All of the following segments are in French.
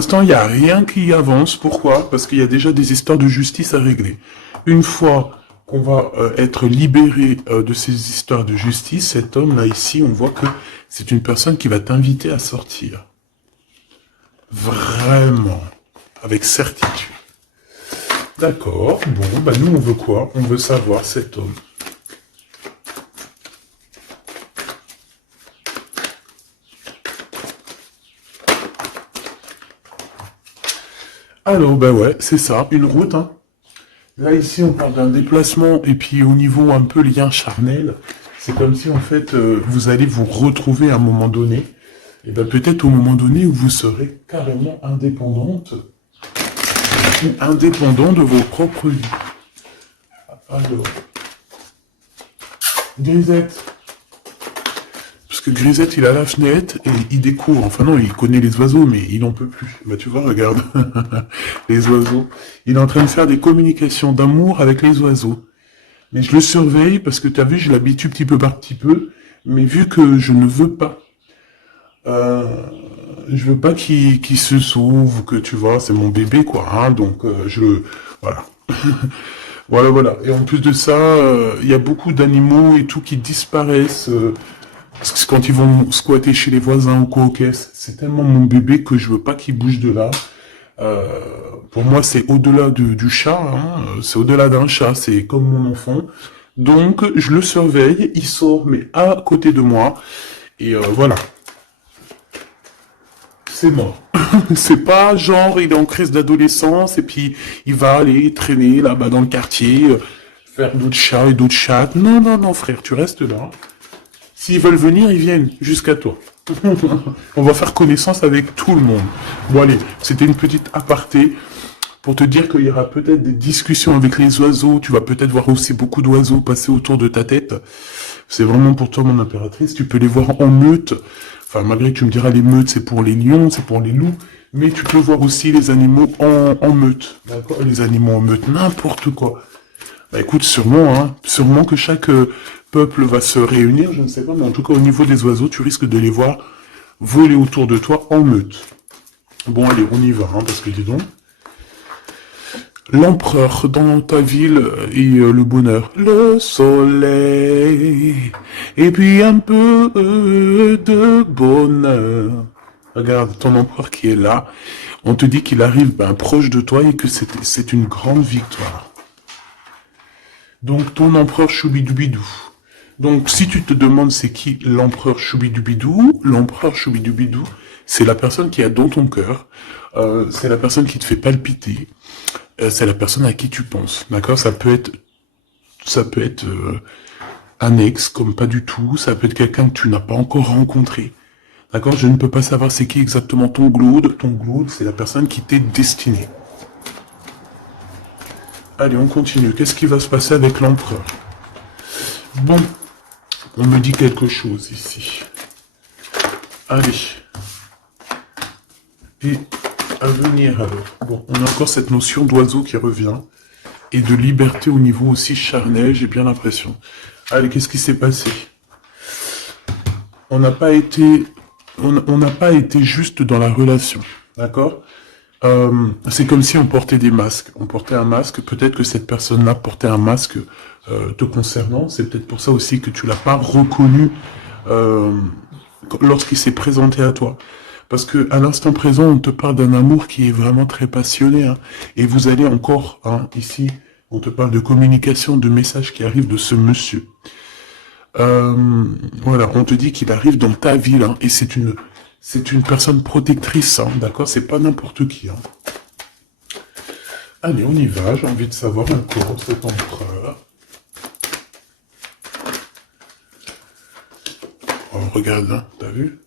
l'instant, il n'y a rien qui avance. Pourquoi? Parce qu'il y a déjà des histoires de justice à régler. Une fois qu'on va être libéré de ces histoires de justice, cet homme-là ici, on voit que c'est une personne qui va t'inviter à sortir. Vraiment. Avec certitude. D'accord. Bon, bah nous, on veut quoi? On veut savoir cet homme. Alors, ben ouais, c'est ça, une route, hein. Là, ici, on parle d'un déplacement, et puis au niveau un peu lien charnel, c'est comme si, en fait, vous allez vous retrouver à un moment donné, et ben peut-être au moment donné où vous serez carrément indépendante, ou indépendant de vos propres vies. Alors, Grisette. Parce que Grisette, il a la fenêtre et il découvre. Enfin non, il connaît les oiseaux, mais il n'en peut plus. Bah tu vois, regarde. Les oiseaux. Il est en train de faire des communications d'amour avec les oiseaux. Mais je le surveille parce que tu as vu, je l'habitue petit peu par petit peu. Mais vu que je ne veux pas, je veux pas qu'il se sauve, que tu vois, c'est mon bébé quoi. Hein, donc je le, voilà. Voilà. Et en plus de ça, il y a beaucoup d'animaux et tout qui disparaissent. Parce que quand ils vont squatter chez les voisins ou quoi aux caisses, c'est tellement mon bébé que je veux pas qu'il bouge de là. Pour moi, c'est au-delà du chat, hein, c'est au-delà d'un chat, c'est comme mon enfant. Donc, je le surveille, il sort, mais à côté de moi. Et voilà. C'est mort. C'est pas genre, il est en crise d'adolescence, et puis il va aller traîner là-bas dans le quartier, faire d'autres chats et d'autres chattes. Non, frère, tu restes là. S'ils veulent venir, ils viennent jusqu'à toi. On va faire connaissance avec tout le monde. Bon allez, c'était une petite aparté pour te dire qu'il y aura peut-être des discussions avec les oiseaux. Tu vas peut-être voir aussi beaucoup d'oiseaux passer autour de ta tête. C'est vraiment pour toi, mon impératrice. Tu peux les voir en meute. Enfin, malgré que tu me diras, les meutes, c'est pour les lions, c'est pour les loups. Mais tu peux voir aussi les animaux en meute. D'accord? Les animaux en meute, n'importe quoi. Bah écoute, sûrement que chaque peuple va se réunir, je ne sais pas, mais en tout cas au niveau des oiseaux, tu risques de les voir voler autour de toi en meute. Bon allez, on y va, hein, parce que dis donc. L'empereur dans ta ville et le bonheur. Le soleil, et puis un peu de bonheur. Regarde ton empereur qui est là. On te dit qu'il arrive proche de toi et que c'est une grande victoire. Donc, ton empereur Choubidoubidou. Donc, si tu te demandes c'est qui l'empereur Choubidoubidou, c'est la personne qui est dans ton cœur, c'est la personne qui te fait palpiter, c'est la personne à qui tu penses, d'accord? Ça peut être un ex, comme pas du tout, ça peut être quelqu'un que tu n'as pas encore rencontré, d'accord? Je ne peux pas savoir c'est qui exactement ton glaude, c'est la personne qui t'est destinée. Allez, on continue. Qu'est-ce qui va se passer avec l'empereur? Bon, on me dit quelque chose ici. Allez. Et à venir alors. Bon, on a encore cette notion d'oiseau qui revient. Et de liberté au niveau aussi charnel, j'ai bien l'impression. Allez, qu'est-ce qui s'est passé? On n'a pas été juste dans la relation. D'accord? C'est comme si on portait des masques. On portait un masque. Peut-être que cette personne-là portait un masque te concernant. C'est peut-être pour ça aussi que tu l'as pas reconnu lorsqu'il s'est présenté à toi. Parce que à l'instant présent, on te parle d'un amour qui est vraiment très passionné. Hein, et vous allez encore, ici, on te parle de communication, de messages qui arrivent de ce monsieur. Voilà, on te dit qu'il arrive dans ta ville. Hein, et c'est une personne protectrice, hein, d'accord? C'est pas n'importe qui. Hein. Allez, on y va. J'ai envie de savoir encore cet empereur. Oh, regarde, hein, t'as vu?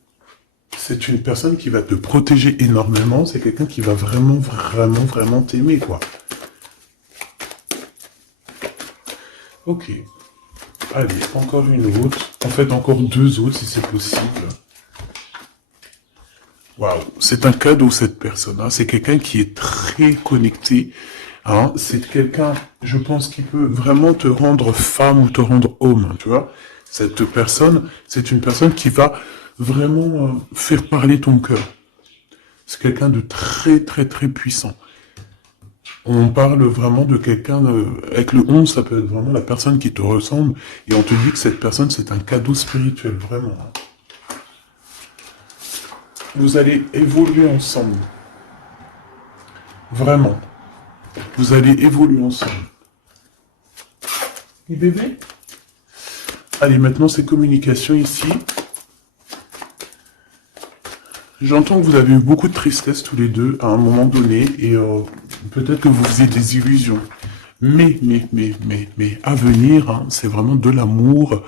C'est une personne qui va te protéger énormément. C'est quelqu'un qui va vraiment t'aimer, quoi. Ok. Allez, encore une autre. En fait, encore deux autres, si c'est possible. Waouh, c'est un cadeau cette personne. Hein. C'est quelqu'un qui est très connecté. Hein. C'est quelqu'un, je pense, qui peut vraiment te rendre femme ou te rendre homme. Tu vois, cette personne, c'est une personne qui va vraiment faire parler ton cœur. C'est quelqu'un de très, très, très puissant. On parle vraiment de quelqu'un, avec le 11, ça peut être vraiment la personne qui te ressemble, et on te dit que cette personne, c'est un cadeau spirituel, vraiment. Vous allez évoluer ensemble. Vraiment. Vous allez évoluer ensemble. Et bébé? Allez, maintenant, c'est communication ici. J'entends que vous avez eu beaucoup de tristesse tous les deux à un moment donné, et peut-être que vous faisiez des illusions. Mais, à venir, hein, c'est vraiment de l'amour,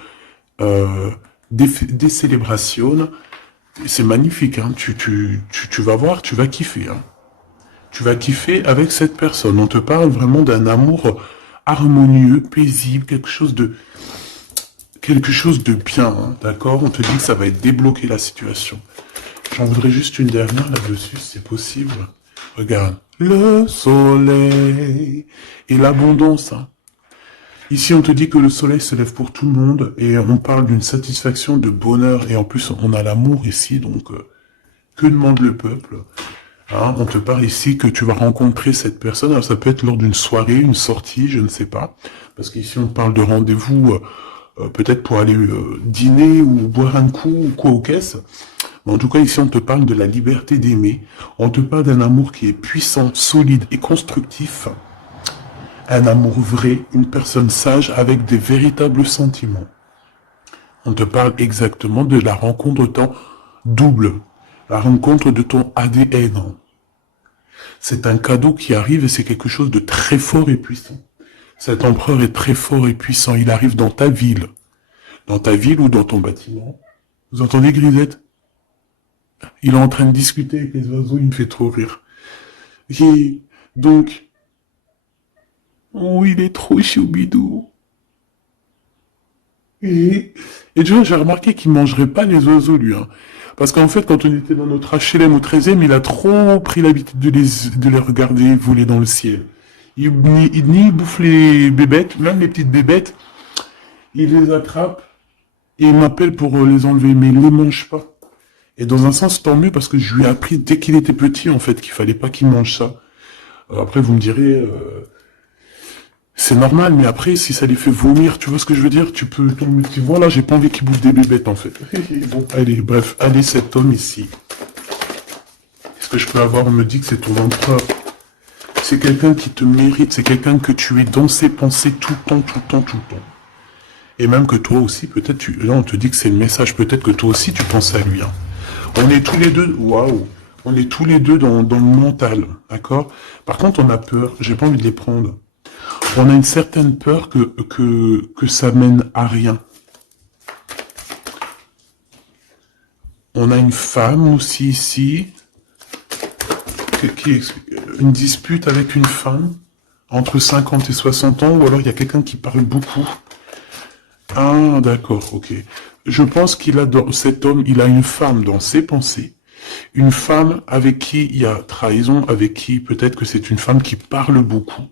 des célébrations. C'est magnifique, hein. Tu vas voir, tu vas kiffer. Hein. Tu vas kiffer avec cette personne. On te parle vraiment d'un amour harmonieux, paisible, quelque chose de bien, hein, d'accord? On te dit que ça va être débloquer la situation. J'en voudrais juste une dernière là-dessus, si c'est possible. Regarde. Le soleil et l'abondance. Hein. Ici, on te dit que le soleil se lève pour tout le monde et on parle d'une satisfaction, de bonheur. Et en plus, on a l'amour ici, donc que demande le peuple? Hein, on te parle ici que tu vas rencontrer cette personne. Alors, ça peut être lors d'une soirée, une sortie, je ne sais pas. Parce qu'ici, on parle de rendez-vous peut-être pour aller dîner ou boire un coup ou quoi aux caisses. Mais en tout cas, ici, on te parle de la liberté d'aimer. On te parle d'un amour qui est puissant, solide et constructif. Un amour vrai, une personne sage avec des véritables sentiments. On te parle exactement de la rencontre de ton double, la rencontre de ton ADN. C'est un cadeau qui arrive et c'est quelque chose de très fort et puissant. Cet empereur est très fort et puissant. Il arrive dans ta ville ou dans ton bâtiment. Vous entendez, Grisette? Il est en train de discuter avec les oiseaux, il me fait trop rire. Et donc, oh, il est trop choubidou. Et tu vois, j'ai remarqué qu'il mangerait pas les oiseaux, lui. Hein. Parce qu'en fait, quand on était dans notre HLM au 13e, il a trop pris l'habitude de les regarder voler dans le ciel. Il bouffe les bébêtes, même les petites bébêtes, il les attrape et il m'appelle pour les enlever, mais il les mange pas. Et dans un sens, tant mieux, parce que je lui ai appris dès qu'il était petit, en fait, qu'il fallait pas qu'il mange ça. Après, vous me direz, c'est normal, mais après, si ça les fait vomir, tu vois ce que je veux dire? Tu peux tomber, tu vois, là, j'ai pas envie qu'il bouffe des bébêtes, en fait. Bon, allez, bref, allez, cet homme ici. Qu'est-ce que je peux avoir? On me dit que c'est ton empereur. C'est quelqu'un qui te mérite, c'est quelqu'un que tu es dans ses pensées tout le temps, tout le temps, tout le temps. Et même que toi aussi, peut-être, là, on te dit que c'est le message, peut-être que toi aussi, tu penses à lui, hein. On est tous les deux, waouh, on est tous les deux dans le mental, d'accord? Par contre, on a peur, j'ai pas envie de les prendre. On a une certaine peur que ça mène à rien. On a une femme aussi ici, une dispute avec une femme, entre 50 et 60 ans, ou alors il y a quelqu'un qui parle beaucoup. Ah, d'accord, ok. Je pense cet homme, il a une femme dans ses pensées. Une femme avec qui il y a trahison, avec qui peut-être que c'est une femme qui parle beaucoup.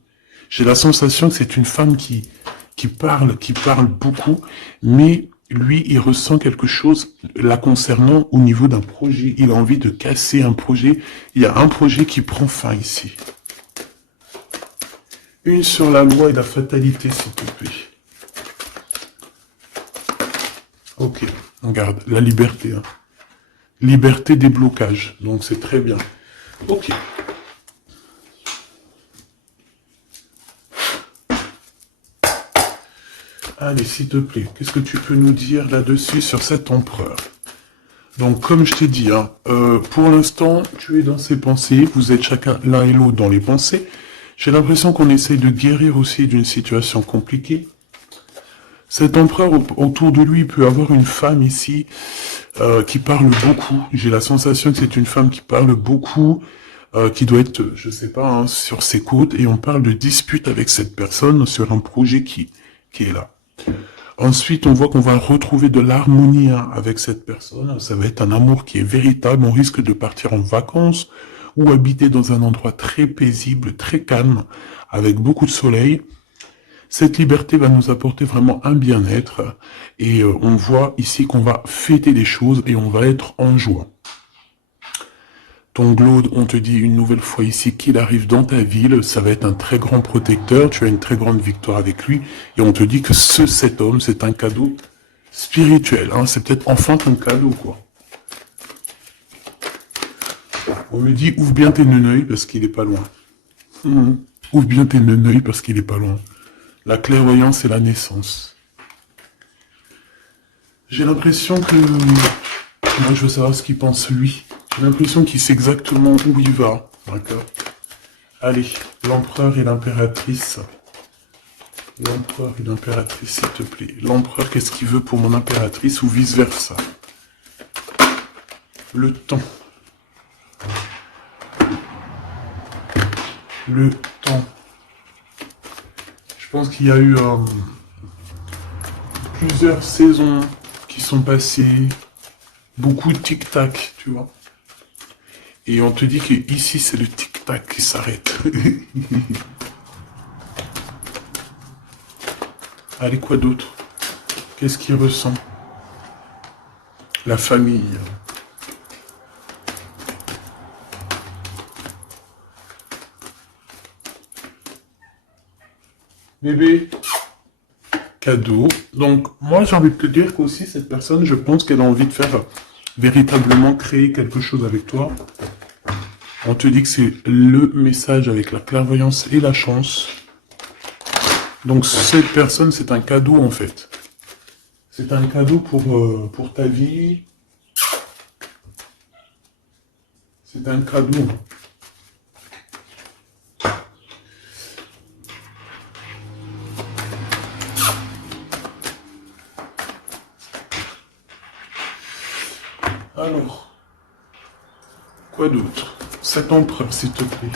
J'ai la sensation que c'est une femme qui parle beaucoup, mais lui, il ressent quelque chose la concernant au niveau d'un projet. Il a envie de casser un projet. Il y a un projet qui prend fin ici. Une sur la loi et la fatalité, s'il te plaît. Ok, regarde, la liberté. Hein. Liberté des blocages, donc c'est très bien. Ok. Allez, s'il te plaît, qu'est-ce que tu peux nous dire là-dessus sur cet empereur? Donc, comme je t'ai dit, hein, pour l'instant, tu es dans ses pensées, vous êtes chacun l'un et l'autre dans les pensées. J'ai l'impression qu'on essaye de guérir aussi d'une situation compliquée. Cet empereur, autour de lui, peut avoir une femme ici qui parle beaucoup. J'ai la sensation que c'est une femme qui parle beaucoup, qui doit être, je sais pas, hein, sur ses côtes. Et on parle de dispute avec cette personne sur un projet qui est là. Ensuite, on voit qu'on va retrouver de l'harmonie hein, avec cette personne. Ça va être un amour qui est véritable. On risque de partir en vacances ou habiter dans un endroit très paisible, très calme, avec beaucoup de soleil. Cette liberté va nous apporter vraiment un bien-être et on voit ici qu'on va fêter des choses et on va être en joie. Ton Glaude, on te dit une nouvelle fois ici qu'il arrive dans ta ville, ça va être un très grand protecteur, tu as une très grande victoire avec lui, et on te dit que cet homme, c'est un cadeau spirituel, hein, c'est peut-être enfin ton cadeau, quoi. On me dit, ouvre bien tes neneuils parce qu'il est pas loin. Ouvre bien tes neneuils parce qu'il est pas loin. La clairvoyance et la naissance. J'ai l'impression que... Moi, je veux savoir ce qu'il pense, lui. J'ai l'impression qu'il sait exactement où il va. D'accord. Allez, l'empereur et l'impératrice. L'empereur et l'impératrice, s'il te plaît. L'empereur, qu'est-ce qu'il veut pour mon impératrice ou vice-versa? Le temps. Le temps. Je pense qu'il y a eu plusieurs saisons qui sont passées. Beaucoup de tic-tac, tu vois. Et on te dit que ici c'est le tic-tac qui s'arrête. Allez, quoi d'autre? Qu'est-ce qu'il ressent? La famille. Bébé. Cadeau. Donc, moi, j'ai envie de te dire qu'aussi, cette personne, je pense qu'elle a envie de faire véritablement créer quelque chose avec toi. On te dit que c'est le message avec la clairvoyance et la chance. Donc, cette personne, c'est un cadeau, en fait. C'est un cadeau pour ta vie. C'est un cadeau. Alors, quoi d'autre? Cet empereur, s'il te plaît.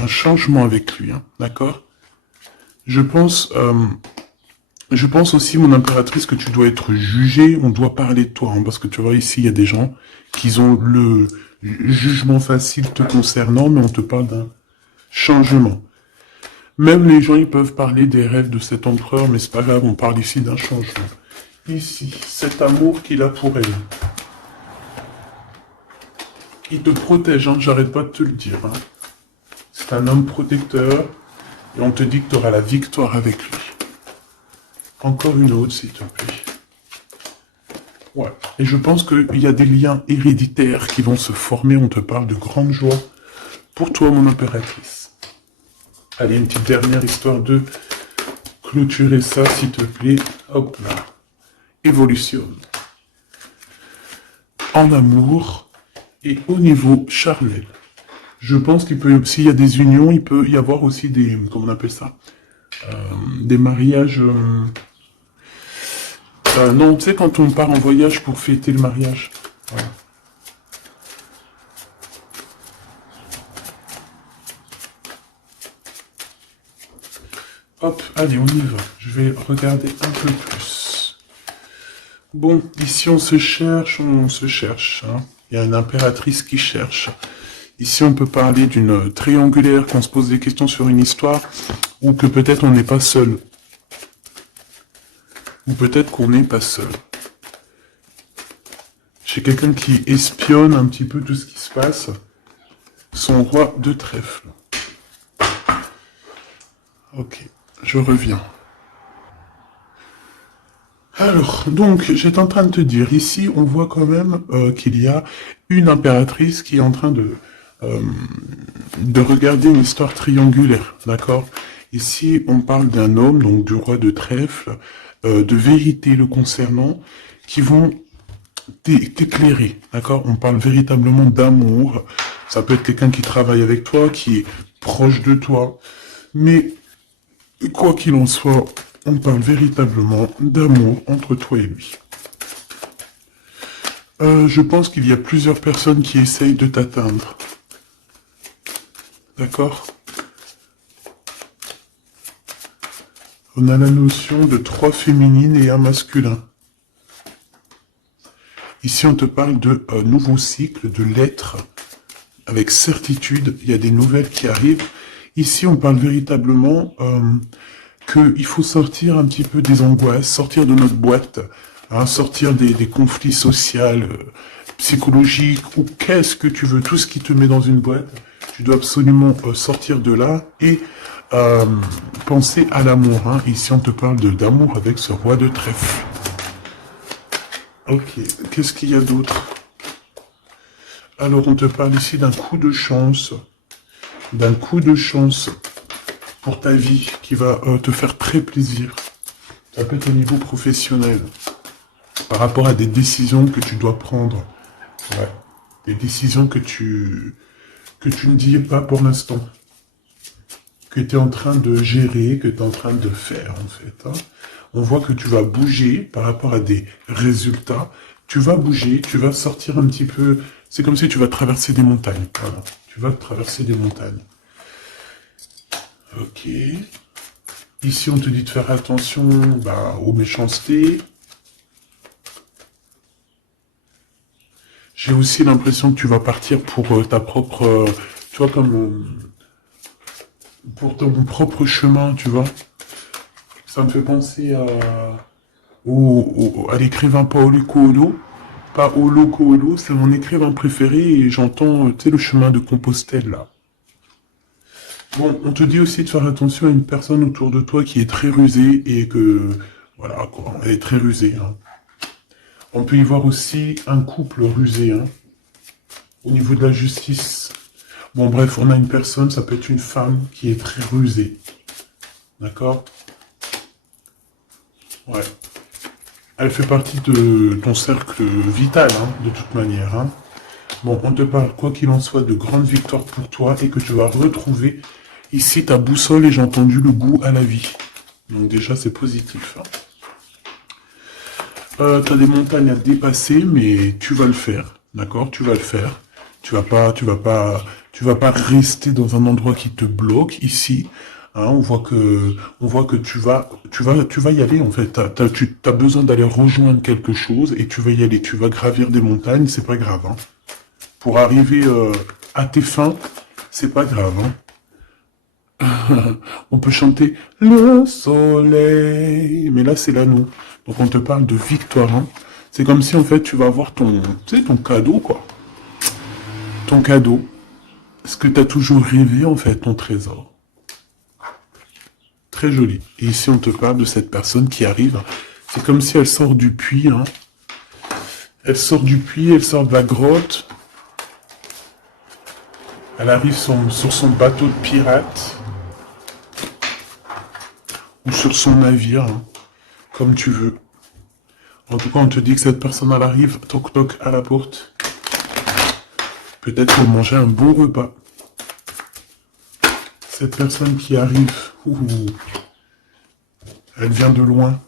Un changement avec lui, hein, d'accord? Je pense aussi, mon impératrice, que tu dois être jugée, on doit parler de toi, hein, parce que tu vois, ici, il y a des gens qui ont le jugement facile te concernant, mais on te parle d'un changement. Même les gens, ils peuvent parler des rêves de cet empereur, mais c'est pas grave, on parle ici d'un changement. Ici, cet amour qu'il a pour elle. Il te protège, hein, j'arrête pas de te le dire. Hein. C'est un homme protecteur, et on te dit que tu auras la victoire avec lui. Encore une autre, s'il te plaît. Ouais. Et je pense qu'il y a des liens héréditaires qui vont se former. On te parle de grande joie pour toi, mon impératrice. Allez, une petite dernière histoire de clôturer ça, s'il te plaît. Hop là. Évolution. En amour et au niveau charnel. Je pense qu'il peut, s'il y a des unions, il peut y avoir aussi des, comment on appelle ça, des mariages... non, tu sais, quand on part en voyage pour fêter le mariage. Voilà. Hop, allez, on y va. Je vais regarder un peu plus. Bon, ici, on se cherche. Hein. Il y a une impératrice qui cherche. Ici, on peut parler d'une triangulaire, qu'on se pose des questions sur une histoire, ou que peut-être on n'est pas seul. Ou peut-être qu'on n'est pas seul. J'ai quelqu'un qui espionne un petit peu tout ce qui se passe. Son roi de trèfle. Ok, je reviens. Alors, donc, j'étais en train de te dire, ici, on voit quand même qu'il y a une impératrice qui est en train de regarder une histoire triangulaire, d'accord? Ici, on parle d'un homme, donc du roi de trèfle, de vérité le concernant, qui vont t'éclairer, d'accord? On parle véritablement d'amour. Ça peut être quelqu'un qui travaille avec toi, qui est proche de toi. Mais, quoi qu'il en soit, on parle véritablement d'amour entre toi et lui. Je pense qu'il y a plusieurs personnes qui essayent de t'atteindre. D'accord? On a la notion de 3 féminines et un masculin. Ici, on te parle de nouveau cycle, de l'être avec certitude, il y a des nouvelles qui arrivent. Ici, on parle véritablement qu'il faut sortir un petit peu des angoisses, sortir de notre boîte, hein, sortir des conflits sociaux, psychologiques, ou qu'est-ce que tu veux, tout ce qui te met dans une boîte. Tu dois absolument sortir de là et penser à l'amour. Hein. Ici, on te parle d'amour avec ce roi de trèfle. Ok, qu'est-ce qu'il y a d'autre? Alors, on te parle ici d'un coup de chance. D'un coup de chance pour ta vie qui va te faire très plaisir. Ça peut être au niveau professionnel. Par rapport à des décisions que tu dois prendre. Ouais. Des décisions que tu ne dis pas pour l'instant. Que tu es en train de gérer, que tu es en train de faire, en fait. Hein. On voit que tu vas bouger par rapport à des résultats. Tu vas bouger, tu vas sortir un petit peu. C'est comme si tu vas traverser des montagnes. Voilà. Tu vas traverser des montagnes. Ok. Ici, on te dit de faire attention aux méchancetés. J'ai aussi l'impression que tu vas partir pour ta propre... tu vois, comme... pour ton propre chemin, tu vois. Ça me fait penser à l'écrivain Paulo Coelho. Paulo Coelho, c'est mon écrivain préféré et j'entends, tu sais, le chemin de Compostelle, là. Bon, on te dit aussi de faire attention à une personne autour de toi qui est très rusée et que... Voilà, quoi, elle est très rusée, hein. On peut y voir aussi un couple rusé, hein, au niveau de la justice. Bon, bref, on a une personne, ça peut être une femme qui est très rusée. D'accord? Ouais. Elle fait partie de ton cercle vital, hein, de toute manière. Hein. Bon, on te parle, quoi qu'il en soit, de grandes victoires pour toi et que tu vas retrouver ici ta boussole et j'ai entendu le goût à la vie. Donc déjà, c'est positif. Hein. Tu as des montagnes à dépasser, mais tu vas le faire. D'accord? Tu vas le faire. Tu vas pas rester dans un endroit qui te bloque ici. Hein, on voit que tu vas y aller en fait. Tu as besoin d'aller rejoindre quelque chose et tu vas y aller. Tu vas gravir des montagnes, c'est pas grave. Hein. Pour arriver à tes fins, c'est pas grave. Hein. On peut chanter le soleil, mais là c'est l'anneau. Donc on te parle de victoire. Hein. C'est comme si en fait tu vas avoir ton cadeau quoi. Ton cadeau. Ce que tu as toujours rêvé en fait, ton trésor. Très joli. Et ici, on te parle de cette personne qui arrive. C'est comme si elle sort du puits. Hein. Elle sort du puits, elle sort de la grotte. Elle arrive sur son bateau de pirate. Ou sur son navire. Hein, comme tu veux. En tout cas, on te dit que cette personne, elle arrive, toc toc, à la porte. Peut-être pour manger un bon repas. Cette personne qui arrive... Elle vient de loin.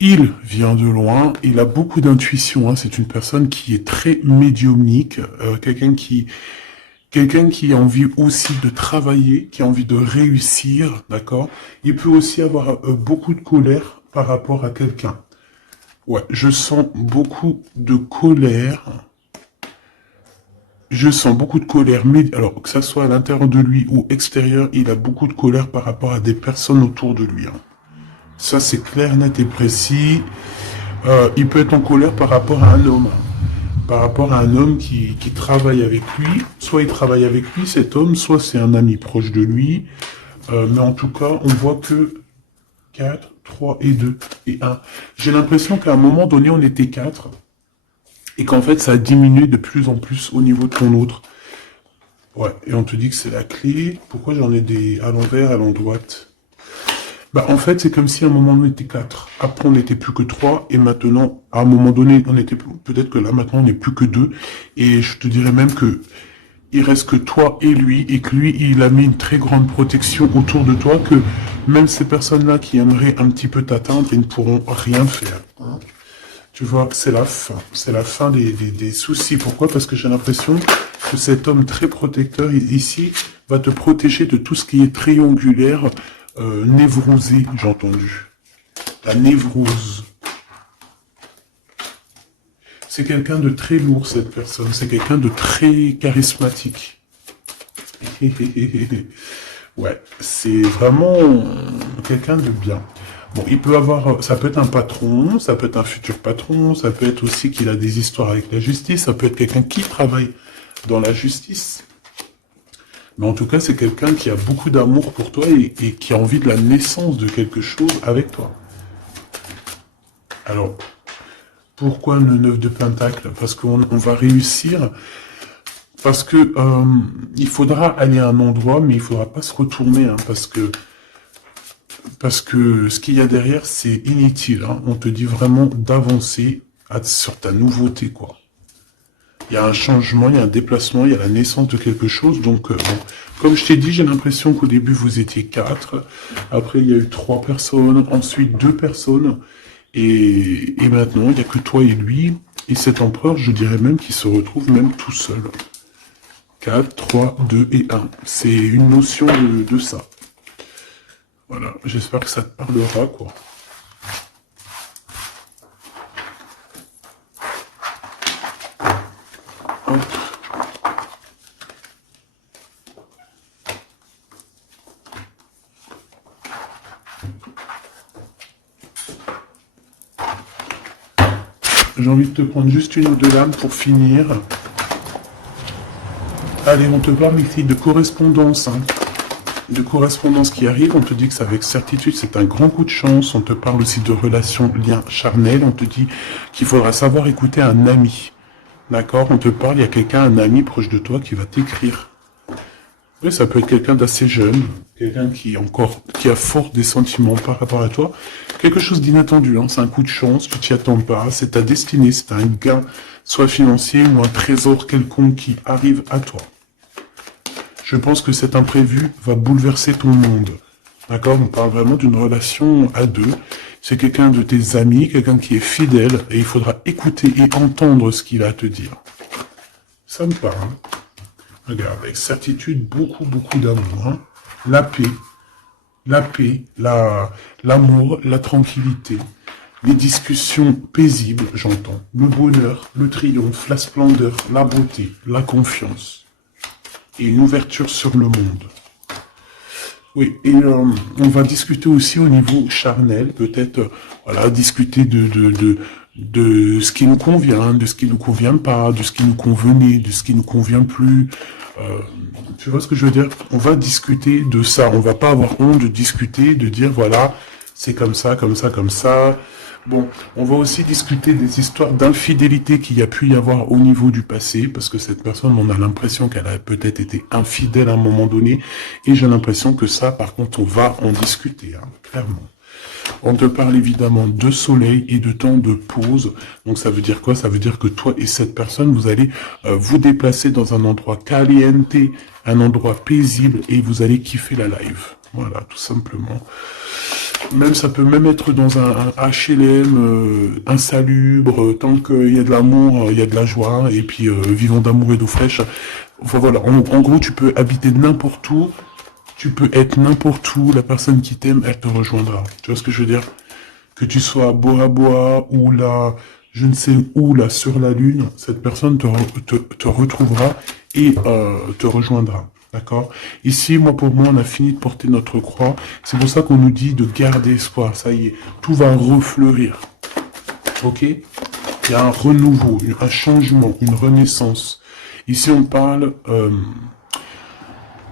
Il vient de loin. Il a beaucoup d'intuition. Hein. C'est une personne qui est très médiumnique. Quelqu'un qui a envie aussi de travailler, qui a envie de réussir. D'accord. Il peut aussi avoir beaucoup de colère par rapport à quelqu'un. Ouais, je sens beaucoup de colère. Je sens beaucoup de colère, mais alors que ça soit à l'intérieur de lui ou extérieur, il a beaucoup de colère par rapport à des personnes autour de lui. Hein. Ça, c'est clair, net et précis. Il peut être en colère par rapport à un homme. Par rapport à un homme qui travaille avec lui. Soit il travaille avec lui, cet homme, soit c'est un ami proche de lui. Mais en tout cas, on voit que 4, 3 et 2 et 1. J'ai l'impression qu'à un moment donné, on était 4. Et qu'en fait, ça a diminué de plus en plus au niveau de ton autre. Ouais, et on te dit que c'est la clé. Pourquoi j'en ai des à l'envers, à l'endroit? En fait, c'est comme si à un moment donné, on était 4. Après, on n'était plus que 3. Et maintenant, à un moment donné, on était... Peut-être que là, maintenant, on n'est plus que 2. Et je te dirais même que il reste que toi et lui. Et que lui, il a mis une très grande protection autour de toi. Que même ces personnes-là qui aimeraient un petit peu t'atteindre, ils ne pourront rien faire. Hein. Tu vois, c'est la fin. C'est la fin des soucis. Pourquoi? Parce que j'ai l'impression que cet homme très protecteur ici va te protéger de tout ce qui est triangulaire, névrosé, j'ai entendu. La névrose. C'est quelqu'un de très lourd, cette personne. C'est quelqu'un de très charismatique. Ouais, c'est vraiment quelqu'un de bien. Bon, il peut avoir, ça peut être un patron, ça peut être un futur patron, ça peut être aussi qu'il a des histoires avec la justice, ça peut être quelqu'un qui travaille dans la justice. Mais en tout cas, c'est quelqu'un qui a beaucoup d'amour pour toi et qui a envie de la naissance de quelque chose avec toi. Alors, pourquoi le 9 de Pentacle? Parce qu'on va réussir, parce que il faudra aller à un endroit, mais il faudra pas se retourner, hein, parce que ce qu'il y a derrière, c'est inutile. Hein. On te dit vraiment d'avancer sur ta nouveauté, quoi. Il y a un changement, il y a un déplacement, il y a la naissance de quelque chose. Donc, bon. Comme je t'ai dit, j'ai l'impression qu'au début, vous étiez 4. Après, il y a eu 3 personnes. Ensuite, 2 personnes. Et maintenant, il n'y a que toi et lui. Et cet empereur, je dirais même qu'il se retrouve même tout seul. 4, 3, 2 et 1. C'est une notion de ça. Voilà, j'espère que ça te parlera, quoi. Hop. J'ai envie de te prendre juste une ou deux lames pour finir. Allez, on te parle ici de correspondance, hein. De correspondance qui arrive, on te dit que c'est avec certitude, c'est un grand coup de chance, on te parle aussi de relations, liens charnels, on te dit qu'il faudra savoir écouter un ami, d'accord? On te parle, il y a quelqu'un, un ami proche de toi qui va t'écrire. Oui, ça peut être quelqu'un d'assez jeune, quelqu'un qui a fort des sentiments par rapport à toi, quelque chose d'inattendu, hein, c'est un coup de chance, tu t'y attends pas, c'est ta destinée, c'est un gain, soit financier ou un trésor quelconque qui arrive à toi. Je pense que cet imprévu va bouleverser ton monde. D'accord? On parle vraiment d'une relation à deux. C'est quelqu'un de tes amis, quelqu'un qui est fidèle, et il faudra écouter et entendre ce qu'il a à te dire. Ça me parle. Regarde, avec certitude, beaucoup d'amour. Hein. La paix, l'amour, la tranquillité, les discussions paisibles, j'entends. Le bonheur, le triomphe, la splendeur, la beauté, la confiance. Et une ouverture sur le monde. Oui, et on va discuter aussi au niveau charnel, peut-être, voilà, discuter de ce qui nous convient, de ce qui nous convient pas, de ce qui nous convenait, de ce qui nous convient plus. Tu vois ce que je veux dire? On va discuter de ça. On va pas avoir honte de discuter, de dire voilà, c'est comme ça, comme ça, comme ça. Bon, on va aussi discuter des histoires d'infidélité qu'il y a pu y avoir au niveau du passé, parce que cette personne, on a l'impression qu'elle a peut-être été infidèle à un moment donné, et j'ai l'impression que ça, par contre, on va en discuter, hein, clairement. On te parle évidemment de soleil et de temps de pause. Donc ça veut dire quoi? Ça veut dire que toi et cette personne, vous allez vous déplacer dans un endroit caliente, un endroit paisible, et vous allez kiffer la live. Voilà, tout simplement. Même ça peut même être dans un HLM insalubre, tant qu'il y a de l'amour, il y a de la joie, et puis vivons d'amour et d'eau fraîche. Enfin voilà, en gros, tu peux habiter n'importe où, tu peux être n'importe où, la personne qui t'aime, elle te rejoindra. Tu vois ce que je veux dire? Que tu sois à Bora Bora ou là, je ne sais où, là, sur la Lune, cette personne te retrouvera et te rejoindra. D'accord? Ici, pour moi, on a fini de porter notre croix. C'est pour ça qu'on nous dit de garder espoir. Ça y est, tout va refleurir. Ok? Il y a un renouveau, un changement, une renaissance. Ici, on parle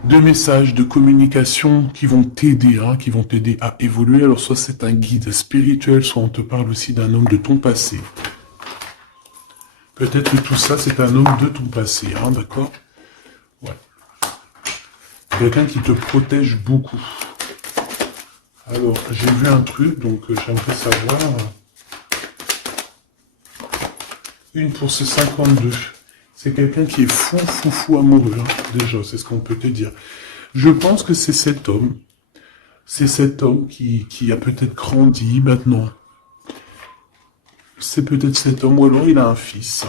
de messages, de communication qui vont t'aider, hein, qui vont t'aider à évoluer. Alors, soit c'est un guide spirituel, soit on te parle aussi d'un homme de ton passé. Peut-être que tout ça, c'est un homme de ton passé, hein, d'accord? Ouais. Quelqu'un qui te protège beaucoup. Alors, j'ai vu un truc, donc j'aimerais savoir. Une pour ce 52. C'est quelqu'un qui est fou amoureux, hein, déjà, c'est ce qu'on peut te dire. Je pense que c'est cet homme. C'est cet homme qui a peut-être grandi maintenant. C'est peut-être cet homme, ou alors il a un fils.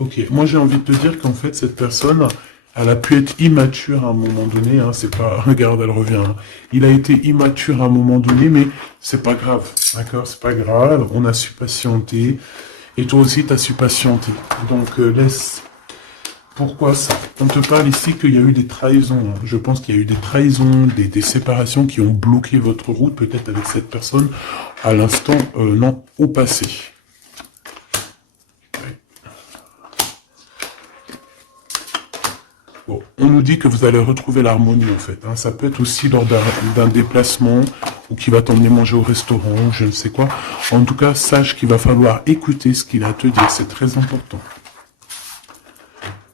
Ok, moi j'ai envie de te dire qu'en fait, cette personne, Elle a pu être immature à un moment donné, hein, c'est pas... Regarde, elle revient. Hein. Il a été immature à un moment donné, mais c'est pas grave, d'accord? C'est pas grave, on a su patienter. Et toi aussi, tu as su patienter. Donc, laisse... Pourquoi ça? On te parle ici qu'il y a eu des trahisons. Hein. Je pense qu'il y a eu des trahisons, des séparations qui ont bloqué votre route, peut-être avec cette personne, à l'instant, non, au passé. Bon, on nous dit que vous allez retrouver l'harmonie, en fait. Hein. Ça peut être aussi lors d'un déplacement, ou qui va t'emmener manger au restaurant, ou je ne sais quoi. En tout cas, sache qu'il va falloir écouter ce qu'il a à te dire. C'est très important.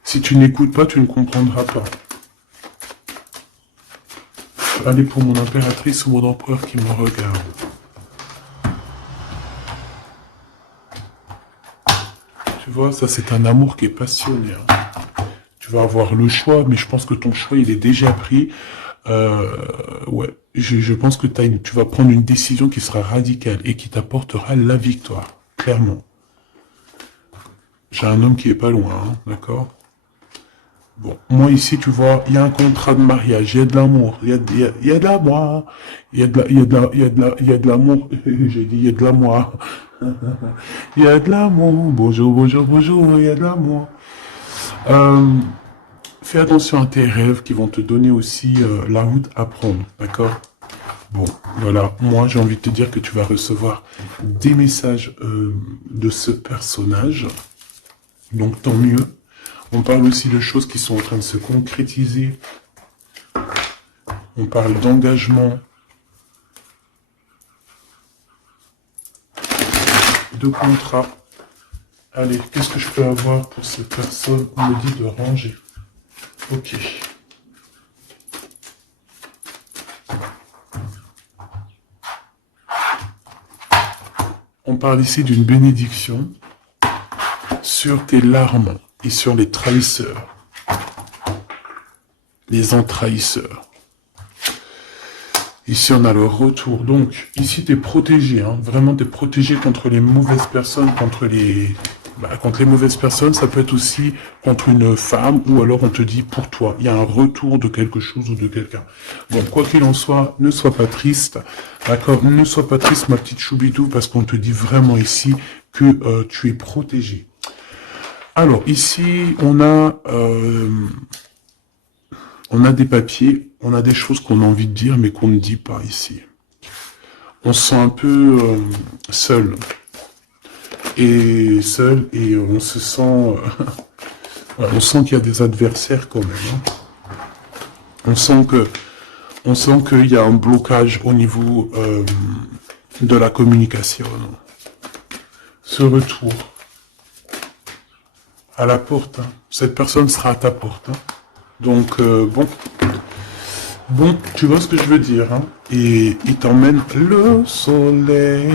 Si tu n'écoutes pas, tu ne comprendras pas. Allez pour mon impératrice ou mon empereur qui me regarde. Tu vois, ça c'est un amour qui est passionné. Hein. Tu vas avoir le choix, mais je pense que ton choix il est déjà pris. Ouais, je pense que tu vas prendre une décision qui sera radicale et qui t'apportera la victoire, clairement. J'ai un homme qui est pas loin, hein, d'accord? Bon, moi ici, tu vois, il y a un contrat de mariage, il y a de l'amour, il y a de l'amour, il y a de l'amour, j'ai dit il y a de l'amour, il y a de l'amour, bonjour, bonjour, bonjour, il y a de l'amour. Fais attention à tes rêves qui vont te donner aussi la route à prendre, d'accord? Bon, voilà, moi j'ai envie de te dire que tu vas recevoir des messages de ce personnage, donc tant mieux. On parle aussi de choses qui sont en train de se concrétiser. On parle d'engagement, de contrat. Allez, qu'est-ce que je peux avoir pour cette personne? On me dit de ranger. Ok. On parle ici d'une bénédiction sur tes larmes et sur les trahisseurs. Les entrahisseurs. Ici, on a le retour. Donc, ici, tu es protégé. Hein. Vraiment, tu es protégé contre les mauvaises personnes, contre les mauvaises personnes. Ça peut être aussi contre une femme, ou alors on te dit pour toi. Il y a un retour de quelque chose ou de quelqu'un. Bon, quoi qu'il en soit, ne sois pas triste. D'accord? Ne sois pas triste, ma petite choubidou, parce qu'on te dit vraiment ici que tu es protégé. Alors, ici, on a des papiers, on a des choses qu'on a envie de dire, mais qu'on ne dit pas ici. On se sent un peu seul. Et on se sent... on sent qu'il y a des adversaires quand même. Hein. On sent qu'il y a un blocage au niveau de la communication. Ce retour à la porte. Hein. Cette personne sera à ta porte. Hein. Donc, bon, tu vois ce que je veux dire. Hein. Et il t'emmène le soleil.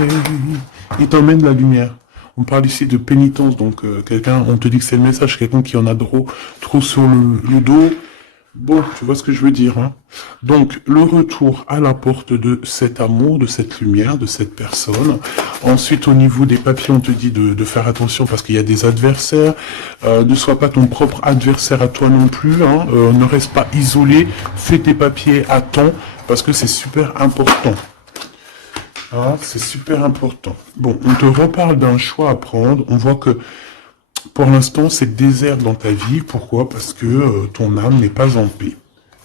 Il t'emmène la lumière. On parle ici de pénitence. Donc, quelqu'un, on te dit que c'est le message. Quelqu'un qui en a trop sur le dos. Bon, tu vois ce que je veux dire. Hein. Donc, le retour à la porte de cet amour, de cette lumière, de cette personne. Ensuite, au niveau des papiers, on te dit de faire attention parce qu'il y a des adversaires. Ne sois pas ton propre adversaire à toi non plus. Hein. Ne reste pas isolé. Fais tes papiers à temps parce que c'est super important. Ah, c'est super important. Bon, on te reparle d'un choix à prendre. On voit que pour l'instant, c'est désert dans ta vie. Pourquoi? Parce que ton âme n'est pas en paix.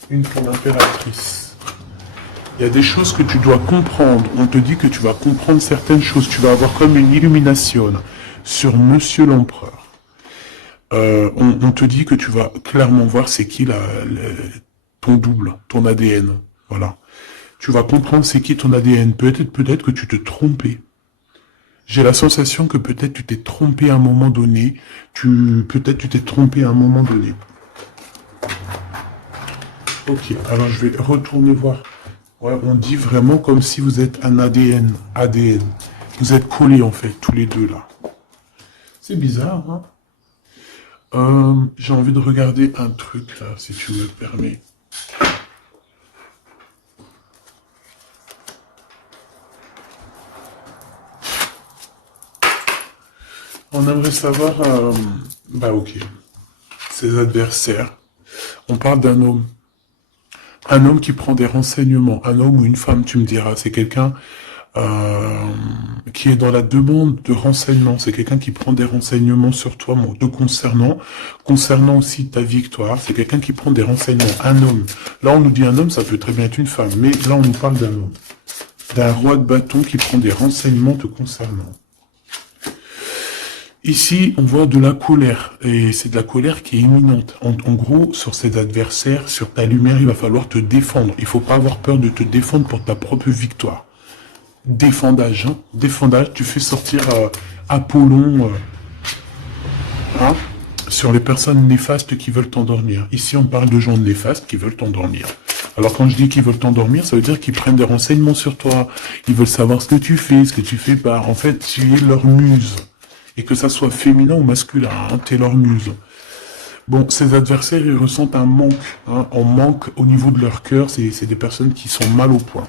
Une femme impératrice. Il y a des choses que tu dois comprendre. On te dit que tu vas comprendre certaines choses. Tu vas avoir comme une illumination sur Monsieur l'Empereur. On te dit que tu vas clairement voir c'est qui ton double, ton ADN. Voilà. Tu vas comprendre c'est qui ton ADN. Peut-être que tu te trompais. J'ai la sensation que peut-être tu t'es trompé à un moment donné. Peut-être tu t'es trompé à un moment donné. Ok, alors je vais retourner voir. Ouais, on dit vraiment comme si vous êtes un ADN. Vous êtes collés en fait, tous les deux là. C'est bizarre, hein? J'ai envie de regarder un truc là, si tu me permets. On aimerait savoir, bah ok, ses adversaires. On parle d'un homme. Un homme qui prend des renseignements. Un homme ou une femme, tu me diras. C'est quelqu'un qui est dans la demande de renseignements. C'est quelqu'un qui prend des renseignements sur toi, te concernant aussi ta victoire. C'est quelqu'un qui prend des renseignements. Un homme. Là, on nous dit un homme, ça peut très bien être une femme. Mais là, on nous parle d'un homme. D'un roi de bâton qui prend des renseignements te concernant. Ici, on voit de la colère, et c'est de la colère qui est imminente. En gros, sur ses adversaires, sur ta lumière, il va falloir te défendre. Il faut pas avoir peur de te défendre pour ta propre victoire. Défendage, hein. Défendage, tu fais sortir Apollon hein, sur les personnes néfastes qui veulent t'endormir. Ici, on parle de gens néfastes qui veulent t'endormir. Alors quand je dis qu'ils veulent t'endormir, ça veut dire qu'ils prennent des renseignements sur toi. Ils veulent savoir ce que tu fais pas. En fait, tu es leur muse. Et que ça soit féminin ou masculin, hein, t'es leur muse. Bon, ces adversaires, ils ressentent un manque, hein, un manque au niveau de leur cœur, c'est des personnes qui sont mal au point.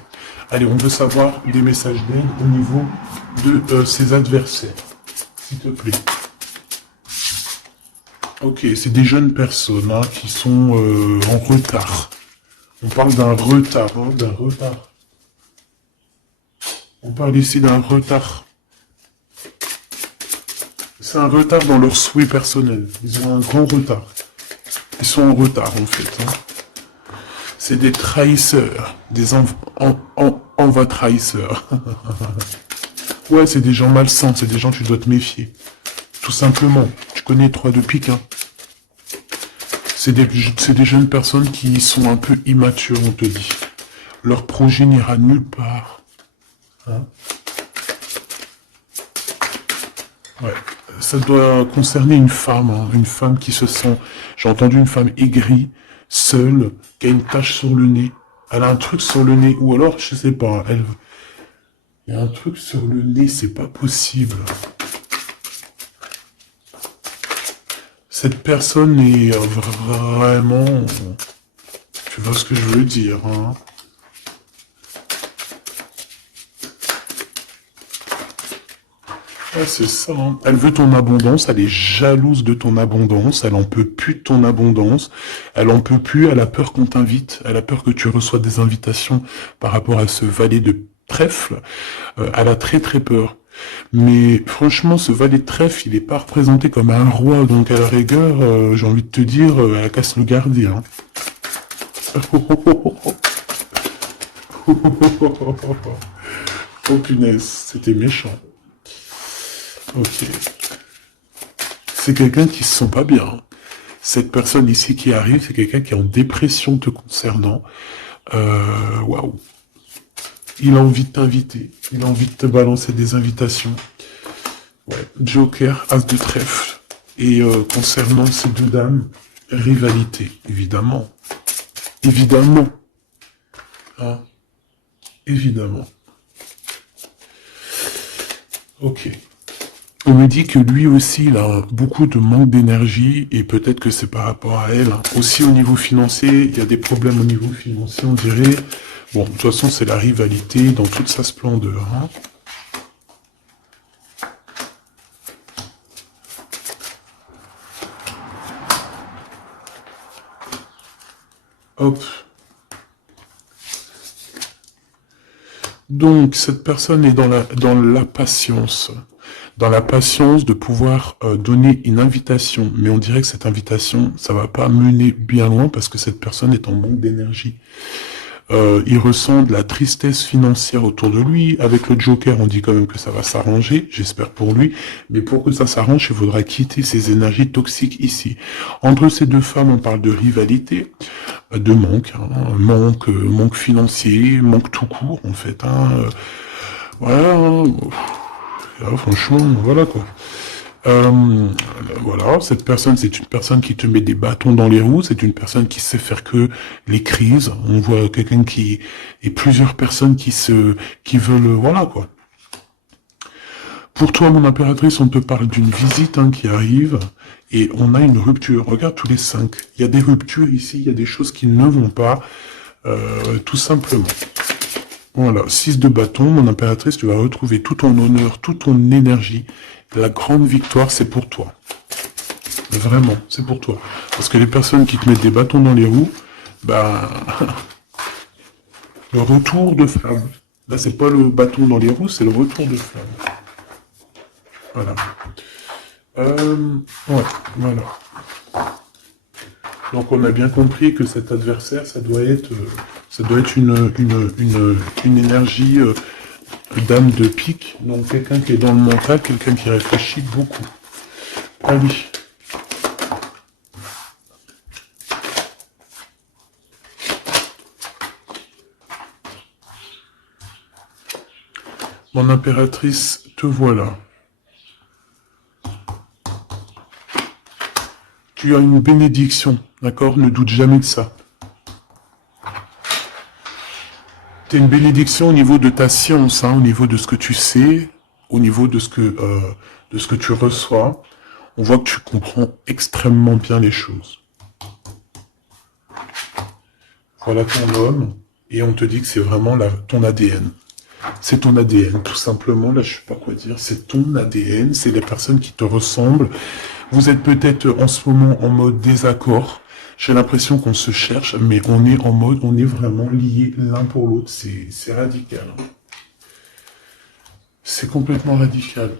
Allez, on veut savoir des messages d'aide au niveau de ces adversaires, s'il te plaît. Ok, c'est des jeunes personnes hein, qui sont en retard. On parle d'un retard, hein, d'un retard. On parle ici d'un retard. C'est un retard dans leurs souhaits personnels. Ils ont un grand retard. Ils sont en retard, en fait. Hein. C'est des trahisseurs. Des envois trahisseurs. Ouais, c'est des gens malsains. C'est des gens tu dois te méfier. Tout simplement. Tu connais 3 de pique. Hein. C'est des jeunes personnes qui sont un peu immatures, on te dit. Leur projet n'ira nulle part. Hein. Ouais. Ça doit concerner une femme, hein, une femme qui se sent, j'ai entendu une femme aigrie, seule, qui a une tache sur le nez. Elle a un truc sur le nez, ou alors, je sais pas, il y a un truc sur le nez, c'est pas possible. Cette personne est vraiment, tu vois ce que je veux dire, hein. Ouais, c'est ça. Hein. Elle veut ton abondance, elle est jalouse de ton abondance, elle en peut plus de ton abondance, elle en peut plus, elle a peur qu'on t'invite, elle a peur que tu reçoives des invitations par rapport à ce valet de trèfle. Elle a très très peur. Mais franchement, ce valet de trèfle, il est pas représenté comme un roi, donc à la rigueur, j'ai envie de te dire, elle casse le gardien. Oh punaise, c'était méchant. Ok. C'est quelqu'un qui se sent pas bien. Cette personne ici qui arrive, c'est quelqu'un qui est en dépression te concernant. Waouh. Il a envie de t'inviter. Il a envie de te balancer des invitations. Ouais. Joker, As de trèfle. Et concernant ces deux dames, rivalité, évidemment. Évidemment. Hein. Évidemment. Ok. On me dit que lui aussi, il a beaucoup de manque d'énergie, et peut-être que c'est par rapport à elle. Hein. Aussi au niveau financier, il y a des problèmes au niveau financier, on dirait. Bon, de toute façon, c'est la rivalité dans toute sa splendeur. Hein. Hop. Donc, cette personne est dans la patience. Dans la patience de pouvoir donner une invitation. Mais on dirait que cette invitation, ça va pas mener bien loin parce que cette personne est en manque d'énergie. Il ressent de la tristesse financière autour de lui. Avec le Joker, on dit quand même que ça va s'arranger, j'espère pour lui. Mais pour que ça s'arrange, il faudra quitter ces énergies toxiques ici. Entre ces deux femmes, on parle de rivalité, de manque, hein, manque financier, manque tout court en fait. Hein, voilà. Franchement, voilà quoi. Voilà, cette personne, c'est une personne qui te met des bâtons dans les roues, c'est une personne qui sait faire que les crises. On voit quelqu'un et plusieurs personnes qui veulent, voilà quoi. Pour toi, mon impératrice, on te parle d'une visite hein, qui arrive et on a une rupture. Regarde tous les 5. Il y a des ruptures ici, il y a des choses qui ne vont pas, tout simplement. Voilà, 6 de bâton, mon impératrice, tu vas retrouver tout ton honneur, toute ton énergie. La grande victoire, c'est pour toi. Vraiment, c'est pour toi. Parce que les personnes qui te mettent des bâtons dans les roues, bah, le retour de flamme. Là, c'est pas le bâton dans les roues, c'est le retour de flamme. Voilà. Ouais, voilà. Donc on a bien compris que cet adversaire, ça doit être une énergie dame de pique, donc quelqu'un qui est dans le mental, quelqu'un qui réfléchit beaucoup. Allez. Mon impératrice, te voilà. Tu as une bénédiction, d'accord? Ne doute jamais de ça. Tu as une bénédiction au niveau de ta science, hein, au niveau de ce que tu sais, au niveau de ce que tu reçois. On voit que tu comprends extrêmement bien les choses. Voilà ton homme, et on te dit que c'est vraiment ton ADN. C'est ton ADN, tout simplement, là je sais pas quoi dire, c'est ton ADN, c'est les personnes qui te ressemblent. Vous êtes peut-être en ce moment en mode désaccord, j'ai l'impression qu'on se cherche, mais on est en mode, on est vraiment liés l'un pour l'autre, c'est radical. Hein. C'est complètement radical.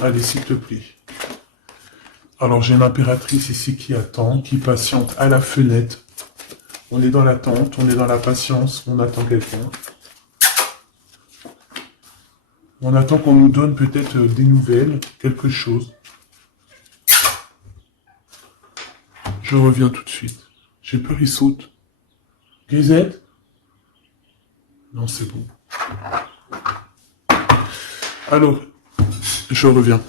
Allez, s'il te plaît. Alors j'ai une impératrice ici qui attend, qui patiente à la fenêtre. On est dans l'attente, on est dans la patience, on attend quelqu'un. On attend qu'on nous donne peut-être des nouvelles, quelque chose. Je reviens tout de suite. J'ai peur, il saute. Grisette? Non, c'est bon. Alors, je reviens.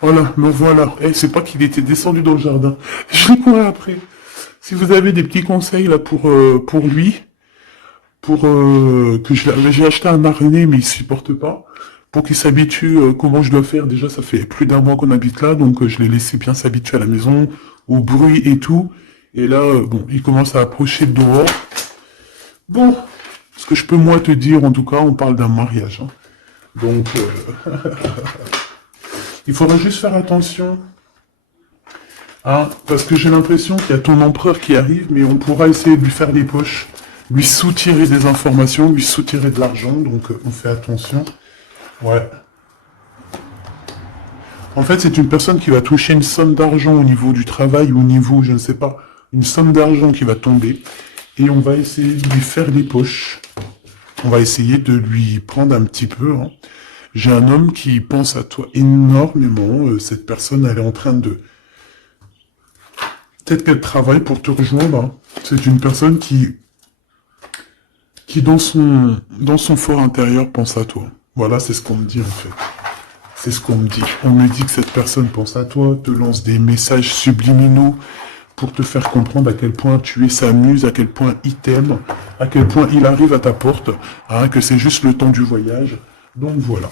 Voilà, me voilà. Eh, c'est pas qu'il était descendu dans le jardin. Je l'ai couru après. Si vous avez des petits conseils là pour lui, que j'ai acheté un araignée mais il supporte pas, pour qu'il s'habitue comment je dois faire. Déjà ça fait plus d'un mois qu'on habite là, donc je l'ai laissé bien s'habituer à la maison, au bruit et tout. Et là, bon, il commence à approcher de dehors. Bon, ce que je peux moi te dire, en tout cas, on parle d'un mariage. Hein. Donc, il faudra juste faire attention. Hein, parce que j'ai l'impression qu'il y a ton empereur qui arrive, mais on pourra essayer de lui faire des poches, lui soutirer des informations, lui soutirer de l'argent, donc on fait attention. Ouais. En fait, c'est une personne qui va toucher une somme d'argent au niveau du travail, ou au niveau, je ne sais pas, une somme d'argent qui va tomber, et on va essayer de lui faire des poches. On va essayer de lui prendre un petit peu. Hein. J'ai un homme qui pense à toi énormément, cette personne, elle est en train de... Peut-être qu'elle travaille pour te rejoindre. Hein. C'est une personne qui dans son fort intérieur pense à toi. Voilà, c'est ce qu'on me dit en fait. C'est ce qu'on me dit. On me dit que cette personne pense à toi, te lance des messages subliminaux pour te faire comprendre à quel point tu es sa muse, à quel point il t'aime, à quel point il arrive à ta porte, hein, que c'est juste le temps du voyage. Donc voilà.